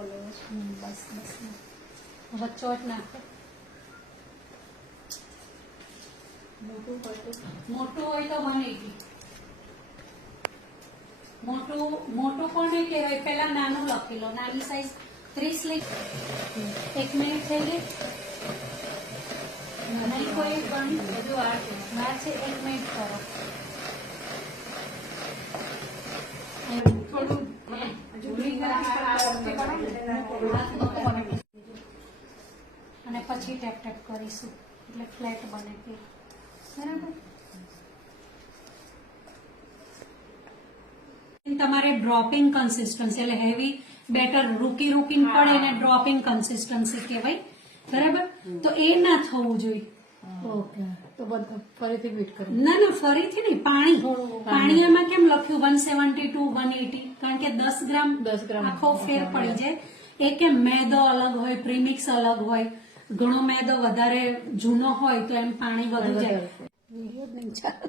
મોટો લેવો છે. બસ બસ વચ્ચોટ નાખો. મોટું હોય તો 180. મોટું કોને કહેવાય પેલા નાનું લખી લો. નાની સાઈઝ 30 લીટર. 1 મિનિટ થઈ ગઈ. નહીં કોઈ ગણી હજુ વાર છે. વાર છે. 1 મિનિટ કરો. થોડું અને પછી ટેપ ટેપ કરીશું એટલે ફ્લેટ બને કે બરાબર. તમારે ડ્રોપિંગ કન્સિસ્ટન્સી એટલે હેવી બેટર રૂકીને પડે એને ડ્રોપિંગ કન્સિસ્ટન્સી કહેવાય. બરાબર. તો એ ના થવું જોઈએ. ઓકે તો બધા ફરીથી બીટ કરી. ના ફરીથી નહીં. પાણી એમાં કેમ લખ્યું 172 180 કારણ કે 10 ગ્રામ આખો ફેર પડી જાય. એ કેમ મેદો અલગ હોય, પ્રીમિક્સ અલગ હોય, ઘણો મેદો વધારે જૂનો હોય તો એમ પાણી વધુ જાય. વિડીયો જ નહીં ચાલે.